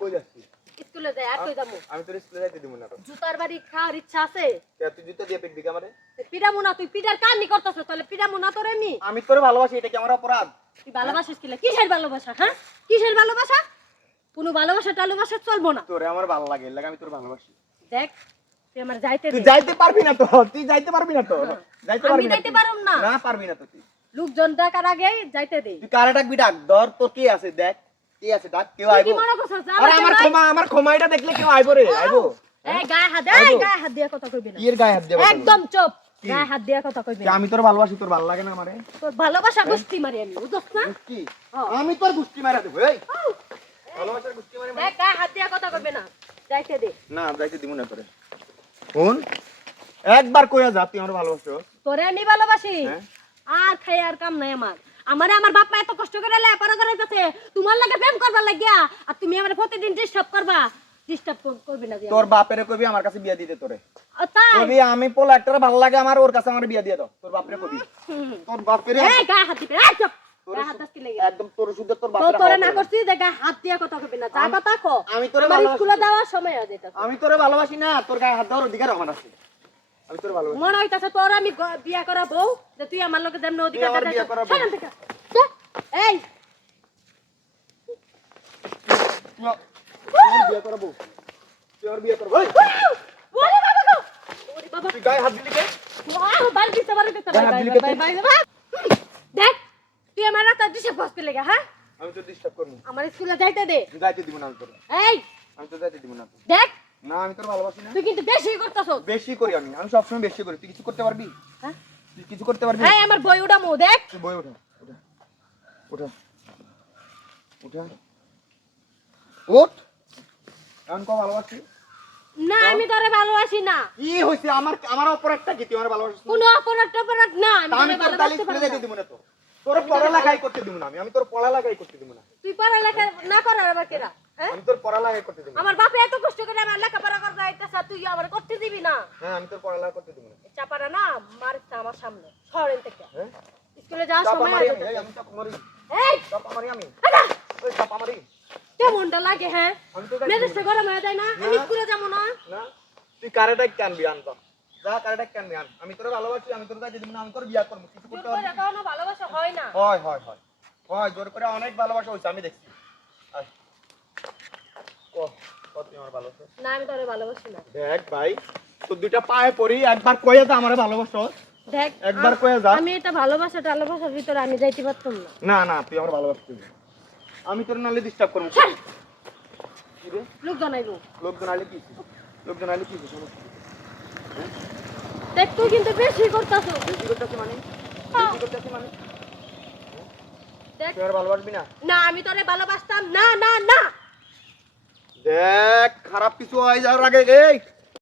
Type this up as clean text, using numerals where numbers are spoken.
কই যাচ্ছিস? স্কুলে যাই আর কই যাবো? আমি তোর স্কুলে যাইতে দিব না তো। জুতার বাড়ি খাওয়ার ইচ্ছা আছে? তুই জুতা দিয়ে পিটবি আমারে? পিডামু না, তুই পিডার কামই করতেছ, তাহলে পিডামু না তোরে আমি? আমি তোরে ভালোবাসি, এটা কি আমার অপরাধ? তুই ভালোবাসিস কিলা? কিসের ভালোবাসা? হ্যাঁ, কিসের ভালোবাসা? কোনো ভালোবাসা টালোবাসা চলবো না। তোরে আমার ভালো লাগে, এর লাগি আমি তোরে ভালোবাসি। দেখ তুই আমার যাইতে দে। তুই যাইতে পারবি না তো, তুই যাইতে পারবি না তো। যাইতে পারবি না। আমি যাইতে পারুম না। না পারবি না তো তুই। লোকজন ডাকার আগে যাইতে দে। তুই কারে ডাকবি ডাক, ধর তোর কি আছে দেখ। কি আছে ডাক, কেউ তুই আইবো? কি মনে করছস? আরে আমার ক্ষমাটা দেখলে কেউ আইবো রে, আইবো। এই গায়ে হাত দে, এই গায়ে হাত দিয়ে কথা কইবি না। কি এর গায়ে হাত দেব? একদম চুপ। গায়ে হাত দিয়ে কথা কইবি না। আমি তোর ভালোবাসি, তোর ভালো লাগে না আমারে? তোর ভালোবাসা গুষ্টি মারি আমি, বুঝছস না? গুষ্টি? আমি তোর গুষ্টি মারা দেব। এই ভালোবাসার গুষ্টি মারি। দেখ গায়ে হাত দিয়ে কথা কইবি না। যাইতে দে। না যাইতে দিব না তোরে। কোন একবার কইয়া যা তুই আমার ভালোবাসো। তোরে আমি ভালোবাসি। হ্যাঁ? আর খাই আর কাম নাই আমার। আমারে আমার বাপ মা এত কষ্ট করে লেখাপড়া করাইতেছে, তোমার লাগে প্রেম করবার লাগিয়া, আর তুমি আমারে প্রতিদিন ডিস্টার্ব করবা। ডিস্টার্ব করবি না দিয়া। তোর বাপেরে কইবি আমার কাছে বিয়া দিতে তোরে। তাই কবি আমি পোলা একটারে ভালো লাগে আমার, ওর কাছে আমার বিয়া দিয়ে দাও। তোর বাপরে কবি। তোর বাপরে এই গায়ে হাত দিবি। এই চুপ। গায়ে হাত দিস কি লাগে? একদম তোর শুদ্ধ তোর তো বাপরে। তোরে না করছি যে গায়ে হাত দিয়া কথা কইবি না। যা কথা কো। আমি তোরে আমার ভালোবাসি। স্কুলে যাওয়ার সময় হয়ে যাইতাছে। আমি তোরে ভালোবাসি না, তোর গায়ে হাত দেওয়ার অধিকার আমার আছে। আমি তোরে ভালোবাসি। মনে হইতাছে তোর আমি বিয়া করা বউ, যে তুই আমার লগে যেমন অধিকার আমার দেখাইছিস। বিয়া করা বউ। ছাড়েন থেকে। যা। এই তুই বিয়া করবো। তুই আর বিয়া করবো। ওরে বাবা গো। ওরে বাবা। তুই গায়ে হাত দিলি কে? ওয়াও বাড়ি দিতে বাড়ি দিতে। গায়ে হাত দিলি কে? দেখ তুই আমার রাস্তা দিশে বসতে লাগা। হ্যাঁ, আমি তো ডিস্টার্ব করব। আমার স্কুলে যাইতে দে। যাইতে দিব না আমি তোরে। এই আমি তো যাইতে দিব না। দেখ না আমি তোর ভালোবাসি না। তুই কিন্তু বেশি করতেছস। বেশি করি আমি সবসময় বেশি করি। তুই কিছু করতে পারবি? হ্যাঁ, তুই কিছু করতে পারবি? এই আমার বই উড়ামু দেখ। তুই বই ওঠা। ওঠা। ওঠা। ওঠ। এখন কো ভালোবাসি? না আমি তোরে ভালোবাসি না। কি হইছে আমার অপরাধটা কি? তুই আমার ভালোবাসিস না? কোনো অপরাধ না। তা আমি তোর তালি স্কুলে যাইতে দিব না তো। তোর পড়ালেখাই করতে দিব না আমি তোর পড়ালেখাই করতে দিব না। তুই পড়ালেখা না করার আবার কেরা? হ্যাঁ, আমি তোর পড়ালেখাই করতে দিব না। আমার বাপে এত কষ্ট করে আমার লেখাপড়া করতে আইতাছে, তুই আমার করতে দিবি না? হ্যাঁ আমি তোর পড়ালেখা করতে দিব না। চাপারা না মারছে আমার সামনে সরেন থেকে। হ্যাঁ? স্কুলে যাওয়ার চাপা সময় মারি হয়ে আমি, যাইতাছে। আমি চাপা মারি। এই চাপা মারি আমি। আটা ওই চাপা মারি। কেমনটা লাগে? হ্যাঁ, আমি তো যাইতে মেজাজটা গরম হয়ে যায় না? আমি স্কুলে যাবো না। না তুই কারেটাই কানবি আনতো। যা কারেটাই কানবি আন। আমি তোরে ভালোবাসি, আমি তোর যাইতে দিব না, আমি তোর বিয়া করব। কিছু জোর করতে করে পারবি? কোনো ভালোবাসা হয় না। হয় হয় হয়। হয় জোর করে অনেক ভালোবাসা হইছে আমি দেখছি। আয়। তুই আমার ভালোবাসা? না আমি তোরে ভালোবাসি না। দেখ ভাই, তোর দুইটা পায়ে পড়ি, একবার কইয়া যা আমারে ভালোবাসো। দেখ একবার কইয়া যা। আমি এটা ভালোবাসার ভিতরে আমি যাইতে পারতাম না। না না তুই আমার ভালোবাসতে দিবি। আমি তোর নালে ডিস্টার্ব করব। ছাড়। কি রে? লোকজন আইবো। লোকজন আইলে কি? লোকজন আইলে কি সমস্যা? দেখ তুই কিন্তু বেশি করতাছস। বেশি করতেছি মানে? বেশি করতেছি মানে? দেখ তুই আমার ভালোবাসবি না? না আমি তোরে ভালোবাসতাম না না না। দেখ খারাপ কিছু হয়ে যাওয়ার আগে এই